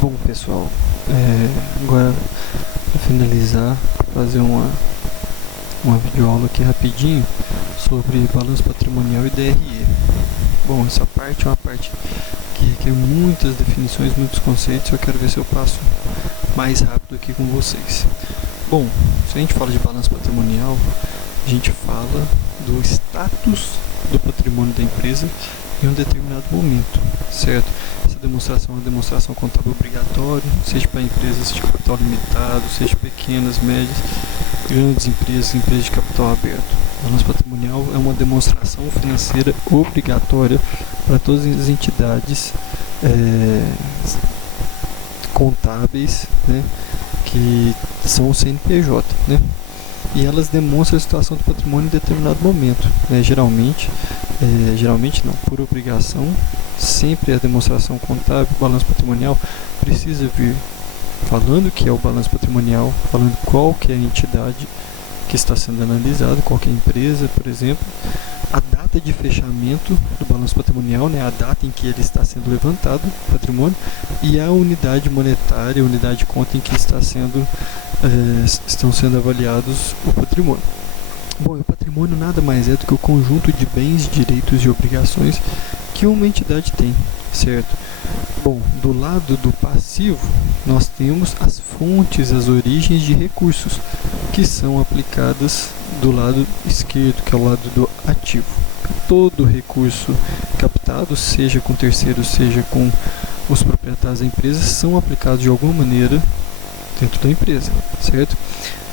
Bom, pessoal, agora para finalizar, fazer uma videoaula aqui rapidinho sobre balanço patrimonial e DRE. Bom, essa parte é uma parte que requer muitas definições, muitos conceitos. Eu quero ver se eu passo mais rápido aqui com vocês. Bom, se a gente fala de balanço patrimonial, a gente fala do status do patrimônio da empresa em um determinado momento, certo? Essa demonstração é uma demonstração contábil obrigatória, seja para empresas de capital limitado, seja pequenas, médias, grandes empresas, empresas de capital aberto. O balanço patrimonial é uma demonstração financeira obrigatória para todas as entidades contábeis, né, que são o CNPJ, né? E elas demonstram a situação do patrimônio em determinado momento, né? Geralmente não, por obrigação, sempre a demonstração contábil, balanço patrimonial, precisa vir falando o que é o balanço patrimonial, falando qual que é a entidade que está sendo analisada, qual que é a empresa, por exemplo, a data de fechamento do balanço patrimonial, né, a data em que ele está sendo levantado, o patrimônio, e a unidade monetária, a unidade de conta em que estão sendo avaliados o patrimônio. Bom, o patrimônio nada mais é do que o conjunto de bens, direitos e obrigações que uma entidade tem, certo? Bom, do lado do passivo, nós temos as fontes, as origens de recursos que são aplicadas do lado esquerdo, que é o lado do ativo. Todo recurso captado, seja com terceiros, seja com os proprietários da empresa, são aplicados de alguma maneira dentro da empresa, certo?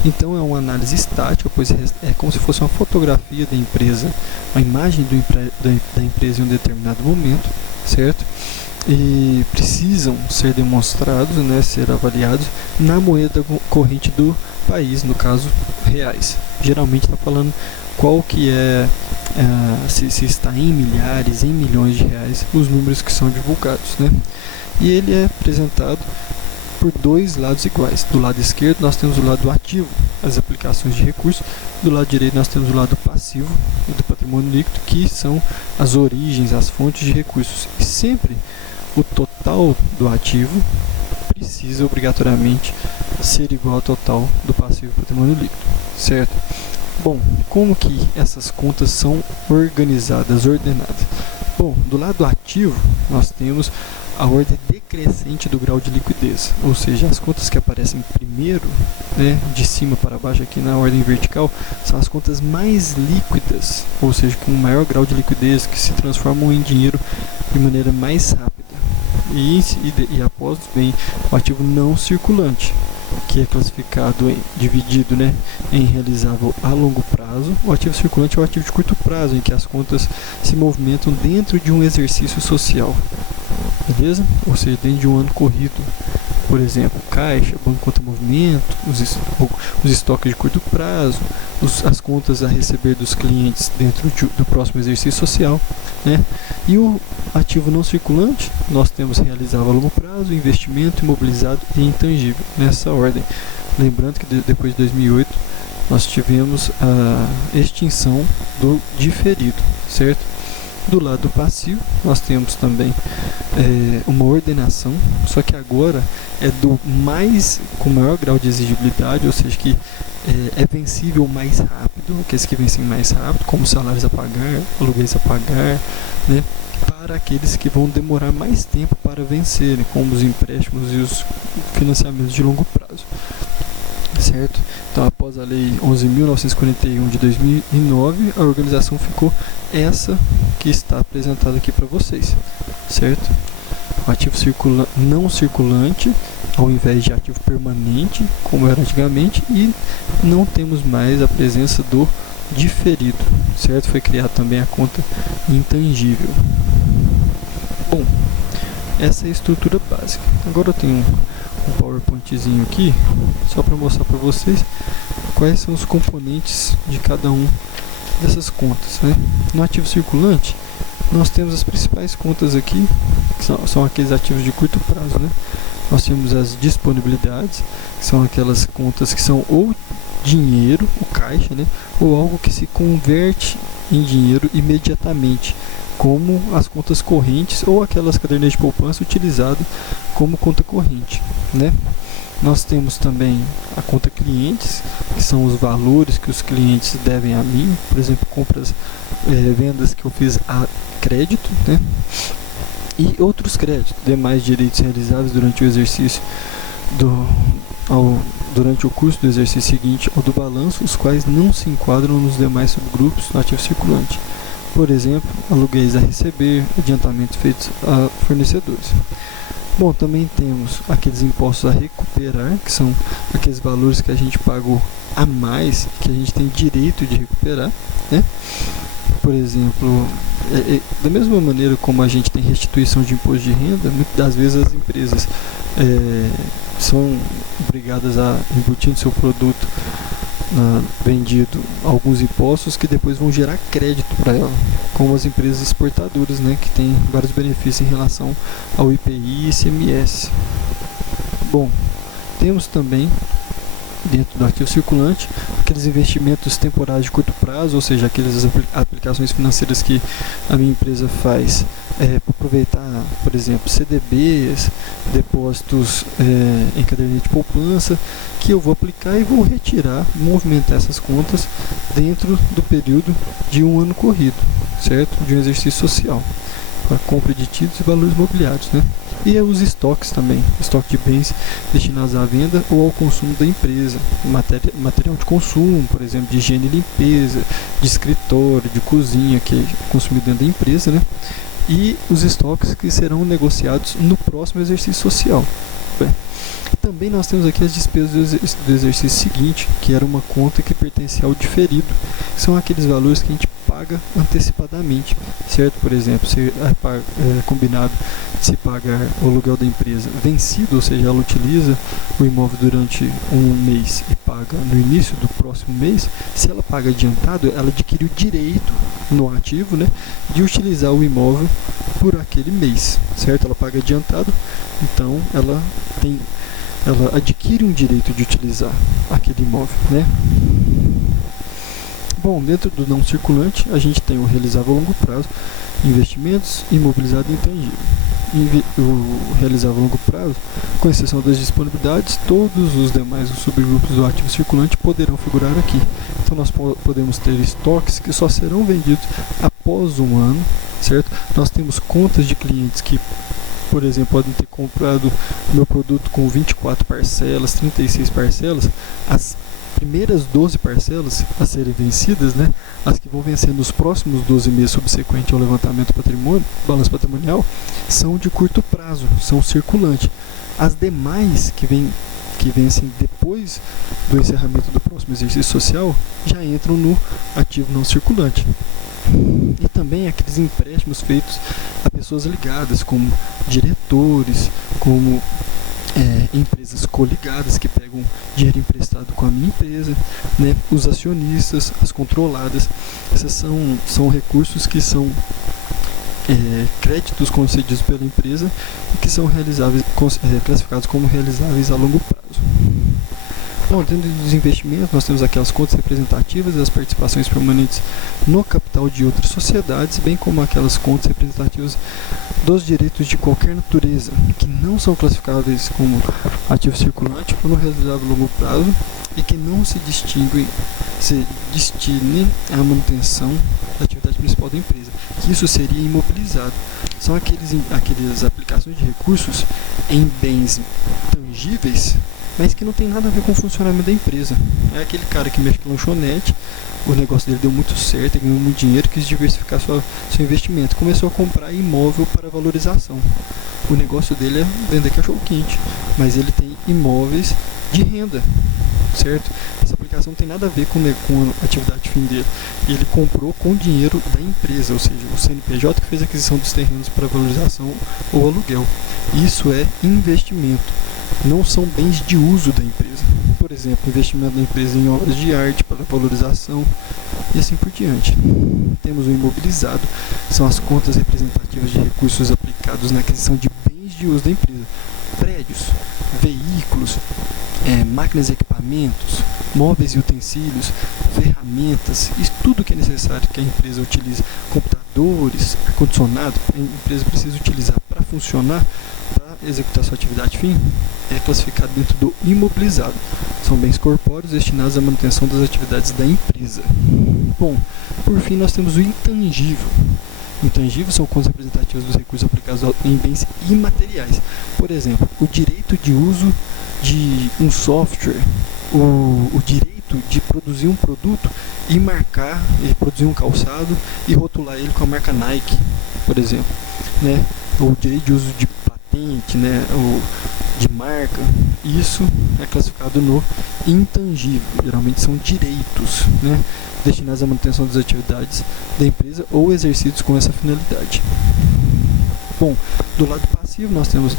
Então é uma análise estática, pois é como se fosse uma fotografia da empresa, uma imagem da empresa em um determinado momento, certo? E precisam ser demonstrados, né, ser avaliados na moeda corrente do país, no caso reais. Geralmente está falando qual que se está em milhares, em milhões de reais, os números que são divulgados, né? E ele é apresentado por dois lados iguais. Do lado esquerdo nós temos o lado ativo, as aplicações de recursos. Do lado direito nós temos o lado passivo do patrimônio líquido, que são as origens, as fontes de recursos. E sempre o total do ativo precisa obrigatoriamente ser igual ao total do passivo do patrimônio líquido, certo? Bom, como que essas contas são organizadas, ordenadas? Bom, do lado ativo nós temos a ordem decrescente do grau de liquidez, ou seja, as contas que aparecem primeiro, né, de cima para baixo aqui na ordem vertical, são as contas mais líquidas, ou seja, com maior grau de liquidez, que se transformam em dinheiro de maneira mais rápida. E após vem o ativo não circulante, que é classificado dividido, né, em realizável a longo prazo. O ativo circulante é o ativo de curto prazo, em que as contas se movimentam dentro de um exercício social, beleza? Ou seja, dentro de um ano corrido. Por exemplo, caixa, banco conta movimento, os estoques de curto prazo, as contas a receber dos clientes dentro do próximo exercício social, né? E o ativo não circulante, nós temos realizável a longo prazo, investimento, imobilizado e intangível, nessa ordem. Lembrando que depois de 2008 nós tivemos a extinção do diferido, certo? Do lado passivo nós temos também uma ordenação, só que agora é do mais com maior grau de exigibilidade, ou seja, que é vencível mais rápido, aqueles que vencem mais rápido, como salários a pagar, aluguéis a pagar, né, para aqueles que vão demorar mais tempo para vencerem, como os empréstimos e os financiamentos de longo prazo, certo? Então, após a Lei 11.941 de 2009, a organização ficou essa que está apresentada aqui para vocês, certo? O ativo não circulante, ao invés de ativo permanente, como era antigamente, e não temos mais a presença do diferido, certo? Foi criada também a conta intangível. Bom, essa é a estrutura básica. Agora eu tenho um PowerPointzinho aqui, só para mostrar para vocês quais são os componentes de cada um dessas contas, né? No ativo circulante, nós temos as principais contas aqui, que são aqueles ativos de curto prazo, né? Nós temos as disponibilidades, que são aquelas contas que são ou dinheiro, o caixa, né? Ou algo que se converte em dinheiro imediatamente, como as contas correntes ou aquelas cadernetas de poupança utilizadas como conta corrente, né? Nós temos também a conta clientes, que são os valores que os clientes devem a mim, por exemplo, compras, vendas que eu fiz a crédito, né? E outros créditos, demais direitos realizáveis durante o exercício durante o curso do exercício seguinte ao do balanço, os quais não se enquadram nos demais subgrupos do ativo circulante. Por exemplo, aluguéis a receber, adiantamentos feitos a fornecedores. Bom, também temos aqueles impostos a recuperar, que são aqueles valores que a gente pagou a mais, que a gente tem direito de recuperar, né? Por exemplo, da mesma maneira como a gente tem restituição de imposto de renda, muitas das vezes as empresas são obrigadas a embutir no seu produto vendido alguns impostos que depois vão gerar crédito para ela, como as empresas exportadoras, né, que têm vários benefícios em relação ao IPI e ICMS. Bom, temos também dentro do ativo circulante aqueles investimentos temporários de curto prazo, ou seja, aquelas aplicações financeiras que a minha empresa faz para aproveitar, por exemplo, CDBs, depósitos em caderneta de poupança, que eu vou aplicar e vou retirar, movimentar essas contas dentro do período de um ano corrido, certo? De um exercício social, para compra de títulos e valores imobiliários, né? E os estoques também, estoque de bens destinados à venda ou ao consumo da empresa, material de consumo, por exemplo, de higiene e limpeza, de escritório, de cozinha, que é consumido dentro da empresa, né? E os estoques que serão negociados no próximo exercício social. Bem, também nós temos aqui as despesas do exercício seguinte, que era uma conta que pertencia ao diferido, que são aqueles valores que a gente paga antecipadamente, certo? Por exemplo, se é combinado de se pagar o aluguel da empresa vencido, ou seja, ela utiliza o imóvel durante um mês e paga no início do próximo mês, se ela paga adiantado, ela adquire o direito no ativo, né, de utilizar o imóvel por aquele mês, certo? Ela paga adiantado, então ela adquire um direito de utilizar aquele imóvel, né? Bom, dentro do não circulante, a gente tem o realizável a longo prazo, investimentos, imobilizado e intangível. O realizável a longo prazo, com exceção das disponibilidades, todos os demais subgrupos do ativo circulante poderão figurar aqui. Então nós podemos ter estoques que só serão vendidos após um ano, certo? Nós temos contas de clientes que, por exemplo, podem ter comprado meu produto com 24 parcelas, 36 parcelas, as primeiras 12 parcelas a serem vencidas, né, as que vão vencer nos próximos 12 meses subsequente ao levantamento do patrimônio, balanço patrimonial, são de curto prazo, são circulante. As demais que vencem depois do encerramento do próximo exercício social já entram no ativo não circulante. E também aqueles empréstimos feitos a pessoas ligadas, como diretores, como empresas coligadas que pegam dinheiro emprestado com a minha empresa, né? Os acionistas, as controladas. Esses são recursos que são créditos concedidos pela empresa e que são classificados como realizáveis a longo prazo. Bom, dentro dos investimentos, nós temos aquelas contas representativas e as participações permanentes no capital de outras sociedades, bem como aquelas contas representativas dos direitos de qualquer natureza, que não são classificáveis como ativo circulante ou no realizável a longo prazo e que não se destinem à manutenção da atividade principal da empresa, que isso seria imobilizado. São aquelas aplicações de recursos em bens tangíveis, mas que não tem nada a ver com o funcionamento da empresa. É aquele cara que mexe com lanchonete, o negócio dele deu muito certo, ele ganhou muito dinheiro, quis diversificar seu investimento, começou a comprar imóvel para valorização. O negócio dele é vender cachorro-quente, mas ele tem imóveis de renda, certo? Essa aplicação não tem nada a ver com a atividade fim dele. Ele comprou com dinheiro da empresa, ou seja, o CNPJ que fez a aquisição dos terrenos para valorização ou aluguel. Isso é investimento. Não são bens de uso da empresa. Por exemplo, investimento da empresa em obras de arte para valorização e assim por diante. Temos o imobilizado, são as contas representativas de recursos aplicados na aquisição de bens de uso da empresa. Prédios, veículos, máquinas e equipamentos, móveis e utensílios, ferramentas, e tudo que é necessário que a empresa utilize, computadores, ar-condicionado, a empresa precisa utilizar para funcionar, para executar sua atividade fim, é classificado dentro do imobilizado. São bens corpóreos destinados à manutenção das atividades da empresa. Bom, por fim nós temos o intangível. Intangíveis são contas representativas dos recursos aplicados em bens imateriais. Por exemplo, o direito de uso de um software, o direito de produzir um produto e marcar, produzir um calçado e rotular ele com a marca Nike, por exemplo, né? O direito de uso de patente, né? O de marca, isso é classificado no intangível. Geralmente são direitos, né? Destinados à manutenção das atividades da empresa ou exercidos com essa finalidade. Bom, do lado passivo nós temos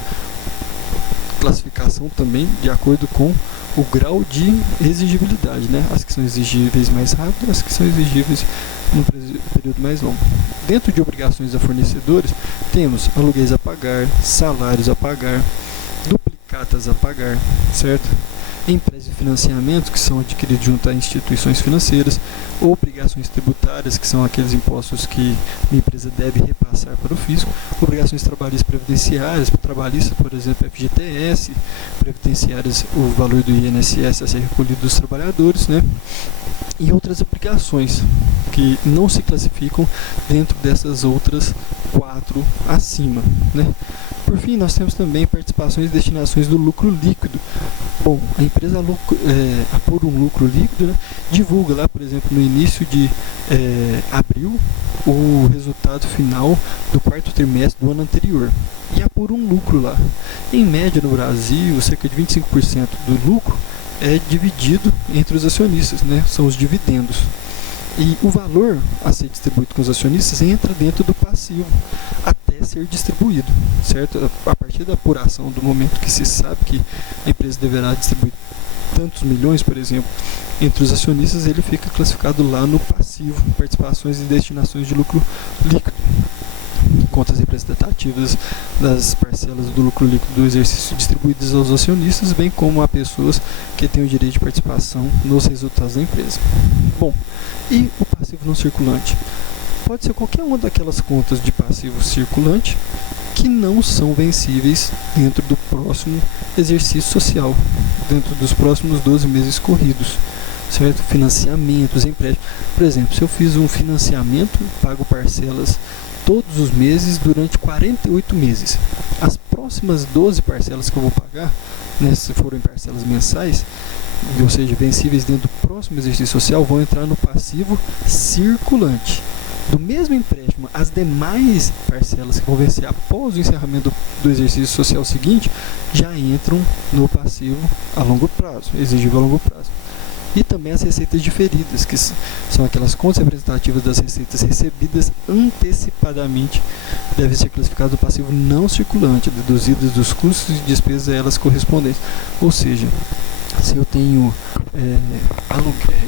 classificação também de acordo com o grau de exigibilidade, né? As que são exigíveis mais rápido, as que são exigíveis num período mais longo. Dentro de obrigações a fornecedores, temos aluguéis a pagar, salários a pagar, duplicatas a pagar, certo? Empréstimos e financiamentos que são adquiridos junto a instituições financeiras, obrigações tributárias, que são aqueles impostos que a empresa deve repassar para o fisco, obrigações trabalhistas previdenciárias, trabalhistas, por exemplo, FGTS, previdenciárias, o valor do INSS a ser recolhido dos trabalhadores, né? E outras obrigações que não se classificam dentro dessas outras 4 acima, né? Por fim, nós temos também participações e destinações do lucro líquido. Bom, a empresa apura um lucro líquido, né, divulga lá, por exemplo, no início de abril, o resultado final do quarto trimestre do ano anterior e apura um lucro lá. Em média, no Brasil, cerca de 25% do lucro é dividido entre os acionistas, né, são os dividendos. E o valor a ser distribuído com os acionistas entra dentro do passivo até ser distribuído, certo? A partir da apuração, do momento que se sabe que a empresa deverá distribuir tantos milhões, por exemplo, entre os acionistas, ele fica classificado lá no passivo, participações e destinações de lucro líquido. Contas representativas das parcelas do lucro líquido do exercício distribuídas aos acionistas, bem como a pessoas que têm o direito de participação nos resultados da empresa. Bom, e o passivo não circulante? Pode ser qualquer uma daquelas contas de passivo circulante que não são vencíveis dentro do próximo exercício social, dentro dos próximos 12 meses corridos, certo? Financiamentos, empréstimos. Por exemplo, se eu fiz um financiamento, pago parcelas todos os meses durante 48 meses. As próximas 12 parcelas que eu vou pagar, né, se forem parcelas mensais, ou seja, vencíveis dentro do próximo exercício social, vão entrar no passivo circulante. Do mesmo empréstimo, as demais parcelas que vão vencer após o encerramento do exercício social seguinte já entram no passivo a longo prazo, exigível a longo prazo. E também as receitas diferidas, que são aquelas contas representativas das receitas recebidas antecipadamente, devem ser classificadas no passivo não circulante, deduzidas dos custos e despesas a elas correspondentes. Ou seja, se eu tenho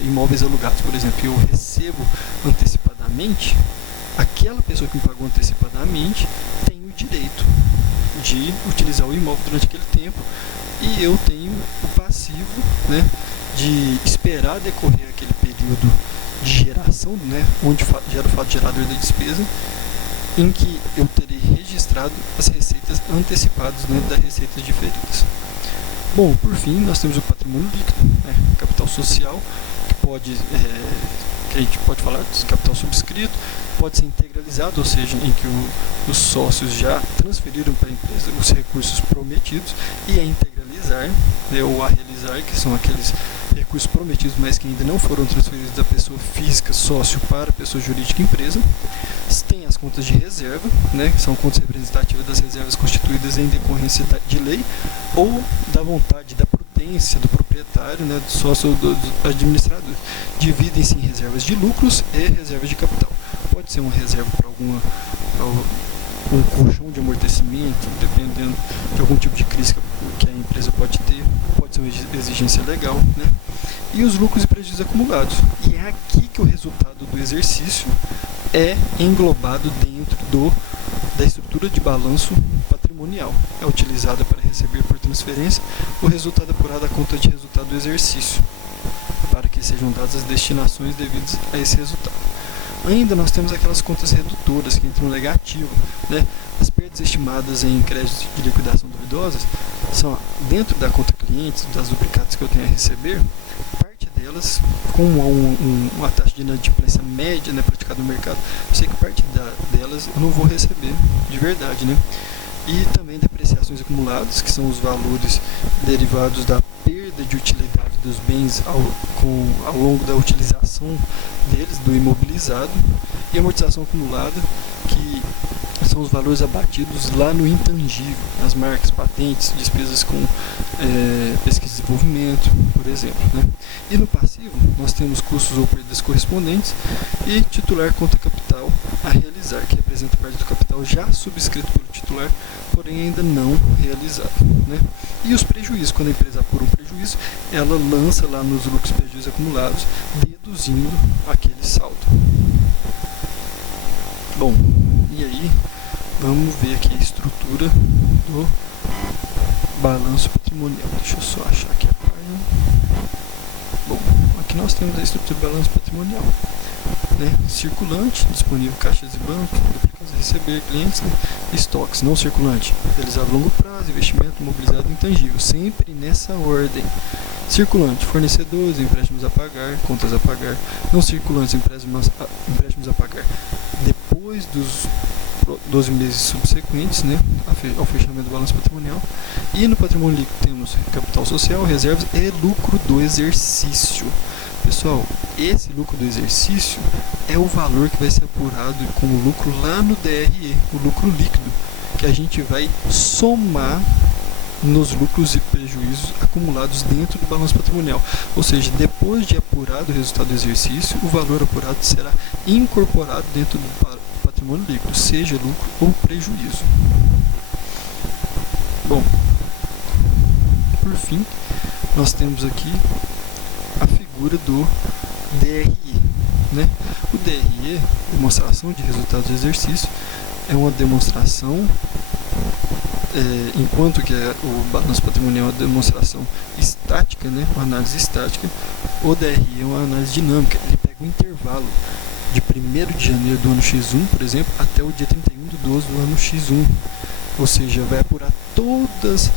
imóveis alugados, por exemplo, e eu recebo antecipadamente, aquela pessoa que me pagou antecipadamente tem o direito de utilizar o imóvel durante aquele tempo, e eu tenho o passivo, né, de esperar decorrer aquele período de geração, né, onde gera o fato gerador da despesa, em que eu terei registrado as receitas antecipadas dentro das receitas diferidas. Bom, por fim, nós temos o patrimônio líquido, né, capital social, que a gente pode falar de capital subscrito, pode ser integralizado, ou seja, em que os sócios já transferiram para a empresa os recursos prometidos, e a integralizar, né, ou a realizar, que são aqueles recursos prometidos, mas que ainda não foram transferidos da pessoa física, sócio, para a pessoa jurídica, empresa. Tem as contas de reserva, né, que são contas representativas das reservas constituídas em decorrência de lei ou da vontade, da prudência do proprietário, né, do sócio, do administrador. Dividem-se em reservas de lucros e reservas de capital. Pode ser uma reserva para um colchão de amortecimento, dependendo de algum tipo de crise que a empresa pode ter, pode ser uma exigência legal, né? E os lucros e prejuízos acumulados. E é aqui que o resultado do exercício é englobado dentro da estrutura de balanço patrimonial. É utilizada para receber por transferência o resultado apurado da conta de resultado do exercício, para que sejam dadas as destinações devidas a esse resultado. Ainda nós temos aquelas contas redutoras que entram no negativo, né? As perdas estimadas em créditos de liquidação duvidosas são dentro da conta clientes, das duplicatas que eu tenho a receber, parte delas com uma taxa de inadimplência média, né, praticada no mercado, eu sei que parte delas eu não vou receber de verdade, né? E também depreciações acumuladas, que são os valores derivados da perda de utilidade dos bens ao longo da utilização deles, do imobilizado, e amortização acumulada, que são os valores abatidos lá no intangível, as marcas, patentes, despesas com pesquisa e desenvolvimento, por exemplo, né? E no passivo, nós temos custos ou perdas correspondentes e titular conta capital a realizar, que representa parte do capital já subscrito pelo titular, porém ainda não realizado, né? E os prejuízos, quando a empresa apura um prejuízo, ela lança lá nos lucros e prejuízos acumulados, deduzindo aquele saldo. Bom, e aí vamos ver aqui a estrutura do balanço patrimonial. Deixa eu só achar aqui a página. Bom, aqui nós temos a estrutura do balanço patrimonial, né? Circulante, disponível caixas de banco, duplicados a receber clientes, né? Estoques não circulante, realizado a longo prazo, investimento imobilizado intangível, sempre nessa ordem. Circulante, fornecedores, empréstimos a pagar, contas a pagar. Não circulantes, empréstimos a pagar depois dos 12 meses subsequentes, né, ao fechamento do balanço patrimonial. E no patrimônio líquido temos capital social, reservas e lucro do exercício. Pessoal, esse lucro do exercício é o valor que vai ser apurado como lucro lá no DRE, o lucro líquido, que a gente vai somar nos lucros e prejuízos acumulados dentro do balanço patrimonial. Ou seja, depois de apurado o resultado do exercício, o valor apurado será incorporado dentro do patrimônio líquido, seja lucro ou prejuízo. Bom, por fim, nós temos aqui a figura do DRE, né? O DRE, demonstração de resultados do exercício, é uma demonstração, enquanto que o balanço patrimonial é uma demonstração estática, né? Uma análise estática, o DRE é uma análise dinâmica. Ele pega um intervalo de 1º de janeiro do ano X1, por exemplo, até o dia 31 de 12 do ano X1. Ou seja, vai apurar todas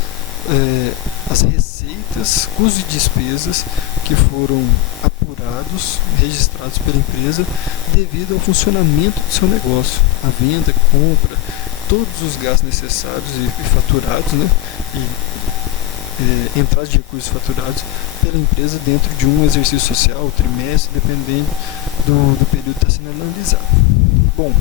as receitas, custos e despesas que foram apurados, registrados pela empresa devido ao funcionamento do seu negócio, a venda, compra, todos os gastos necessários e faturados, né? E entradas de recursos faturados pela empresa dentro de um exercício social, trimestre, dependendo do período que está sendo analisado. Bom,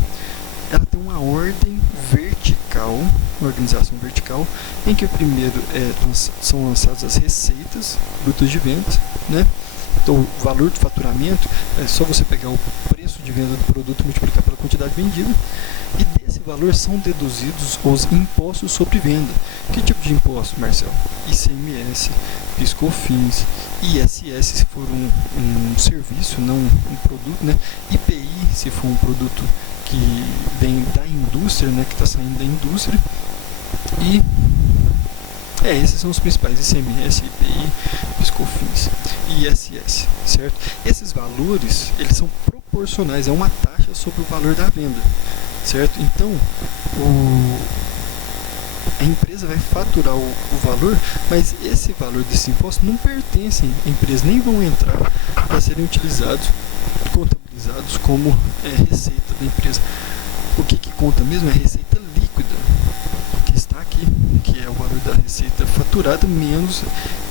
ela tem uma ordem vertical, uma organização vertical, em que primeiro são lançadas as receitas brutas de vendas, né? Então, o valor de faturamento é só você pegar o preço de venda do produto e multiplicar pela quantidade vendida, e desse valor são deduzidos os impostos sobre venda. Que tipo de imposto, Marcelo? ICMS, PIS/COFINS, ISS se for um serviço, não um produto, né? IPI se for um produto que vem da indústria, né? Que está saindo da indústria. E esses são os principais: ICMS, IPI, PIS/COFINS e ISS, certo? Esses valores, eles são proporcionais, é uma taxa sobre o valor da venda, certo? Então, a empresa vai faturar o valor, mas esse valor desse imposto não pertence à empresa, nem vão entrar para serem utilizados, contabilizados como receita da empresa. O que conta mesmo é a receita líquida, que está aqui, que é o valor da receita faturada menos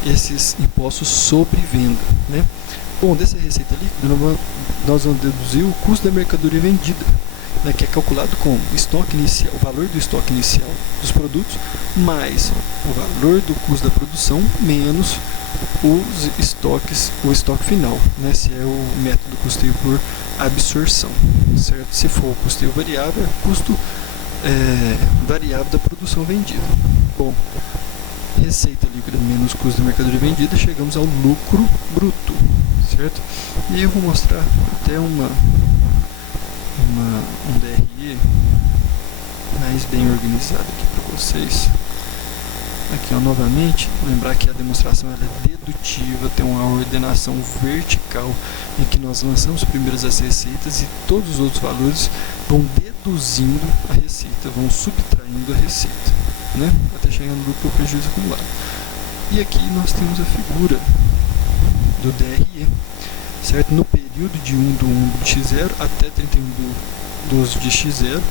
esses impostos sobre venda, né? Bom, dessa receita líquida nós vamos deduzir o custo da mercadoria vendida, né, que é calculado com estoque inicial, o valor do estoque inicial dos produtos, mais o valor do custo da produção, menos os estoques, o estoque final, né, se é o método custeio por absorção, certo? Se for o custeio variável, é custo variável da produção vendida. Bom, receita líquida menos custo da mercadoria vendida, chegamos ao lucro bruto, certo? E eu vou mostrar até um DRE mais bem organizado aqui para vocês. Aqui, ó, novamente, lembrar que a demonstração ela é dedutiva, tem uma ordenação vertical em que nós lançamos primeiro as receitas e todos os outros valores vão deduzindo a receita, vão subtraindo a receita. né, até chegar no lucro ou prejuízo acumulado. E aqui nós temos a figura do DRE, certo? No período de 1/1 de X0 até 31/12 de X0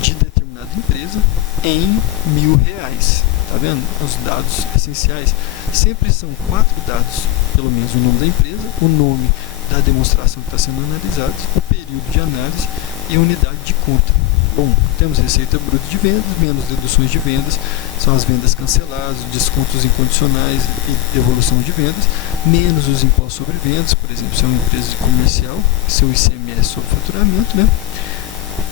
de determinada empresa em R$1.000. Tá vendo? Os dados essenciais sempre são 4 dados, pelo menos o nome da empresa, o nome da demonstração que está sendo analisada, o período de análise e a unidade de conta. Bom, temos receita bruta de vendas, menos deduções de vendas, são as vendas canceladas, descontos incondicionais e devolução de vendas, menos os impostos sobre vendas, por exemplo, se é uma empresa comercial, seu ICMS sobre faturamento, né?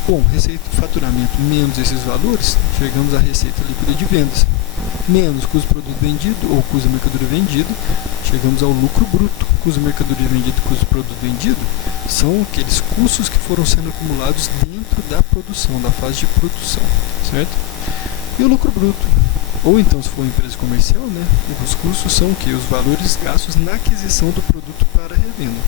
Bom, receita de faturamento menos esses valores, chegamos à receita líquida de vendas, menos custo do produto vendido ou custo da mercadoria vendida, chegamos ao lucro bruto. Custo da mercadoria vendida e custo do produto vendido são aqueles custos que foram sendo acumulados dentro da produção, da fase de produção, certo? E o lucro bruto, ou então se for uma empresa comercial, né, os custos são o que? Os valores gastos na aquisição do produto para revenda.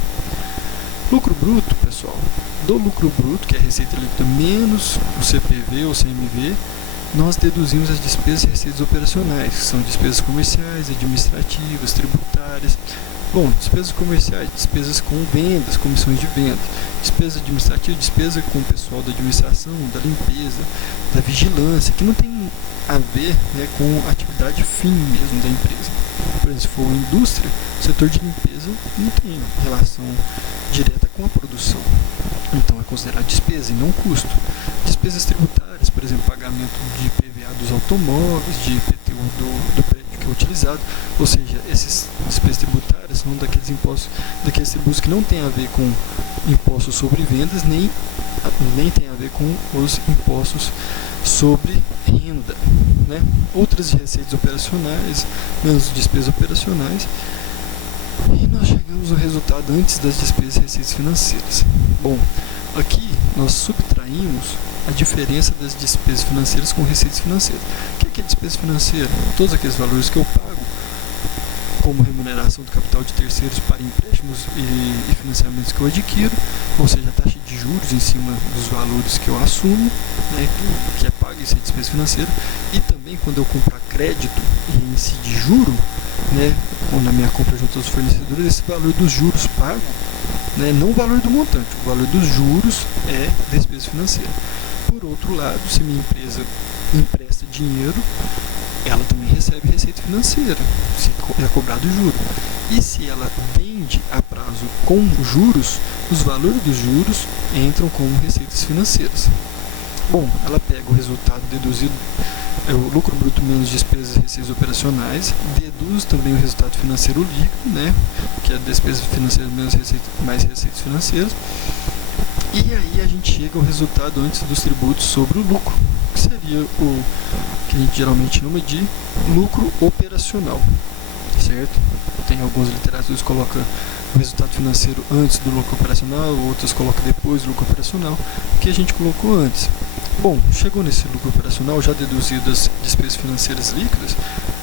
Lucro bruto, pessoal, do lucro bruto, que é a receita líquida menos o CPV ou CMV, nós deduzimos as despesas e receitas operacionais, que são despesas comerciais, administrativas, tributárias. Bom, despesas comerciais, despesas com vendas, comissões de venda. Despesa administrativa, despesa com o pessoal da administração, da limpeza, da vigilância, que não tem a ver, né, com a atividade fim mesmo da empresa. Por exemplo, se for uma indústria, o setor de limpeza não tem relação direta com a produção. Então é considerado despesa e não custo. Despesas tributárias, por exemplo, pagamento de IPVA dos automóveis, de IPTU do prédio que é utilizado, ou seja, essas despesas tributárias são daqueles impostos, daqueles tributos que não tem a ver com impostos sobre vendas, nem tem a ver com os impostos sobre renda, né? Outras receitas operacionais, menos despesas operacionais, e nós chegamos ao resultado antes das despesas e receitas financeiras. Bom, aqui nós subtraímos a diferença das despesas financeiras com receitas financeiras. O que é despesa financeira? Todos aqueles valores que eu pago, como remuneração do capital de terceiros para empréstimos e financiamentos que eu adquiro, ou seja, a taxa de juros em cima dos valores que eu assumo, né, que é pago, isso é despesa financeira, e também quando eu comprar crédito e índice de juro, né, ou na minha compra junto aos fornecedores, esse valor dos juros pago, né, não o valor do montante, o valor dos juros é despesa financeira. Por outro lado, se minha empresa empresta dinheiro, ela também recebe receita financeira, se é cobrado juro. E se ela vende a prazo com juros, os valores dos juros entram como receitas financeiras. Bom, ela pega o resultado deduzido, o lucro bruto menos despesas e receitas operacionais, deduz também o resultado financeiro líquido, né, que é despesas financeiras menos mais receitas financeiras, e aí a gente chega ao resultado antes dos tributos sobre o lucro, que seria o que a gente geralmente chama de lucro operacional, certo? Tem algumas literaturas que colocam o resultado financeiro antes do lucro operacional, outras colocam depois do lucro operacional, que a gente colocou antes. Bom, chegou nesse lucro operacional, já deduzido as despesas financeiras líquidas,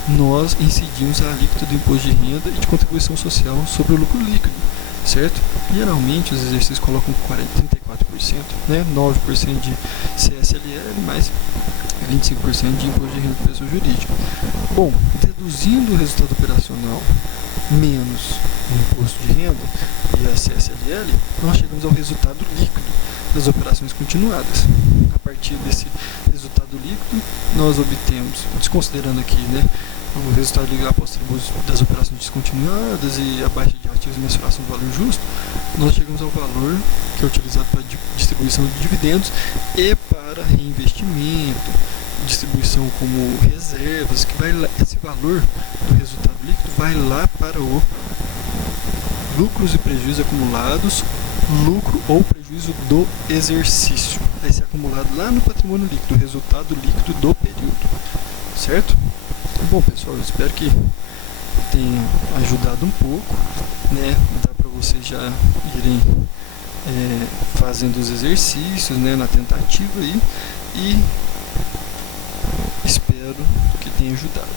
nós incidimos a alíquota do imposto de renda e de contribuição social sobre o lucro líquido, certo? Geralmente os exercícios colocam 34%, né? 9% de CSLL mais 25% de imposto de renda de pessoa jurídica. Bom, deduzindo o resultado operacional menos o imposto de renda e a CSLL, nós chegamos ao resultado líquido das operações continuadas. A partir desse resultado líquido, nós obtemos, desconsiderando aqui, né, o resultado líquido após tributos das operações descontinuadas e a baixa de ativos e mensuração do valor justo, nós chegamos ao valor que é utilizado para distribuição de dividendos e para reinvestimento, distribuição como reservas, que vai lá, esse valor do resultado líquido vai lá para o lucros e prejuízos acumulados, lucro ou prejuízo do exercício. Vai ser acumulado lá no patrimônio líquido, o resultado líquido do período, certo? Bom, pessoal, eu espero que tenha ajudado um pouco, né? Dá para vocês já irem fazendo os exercícios, né, na tentativa aí, e espero que tenha ajudado.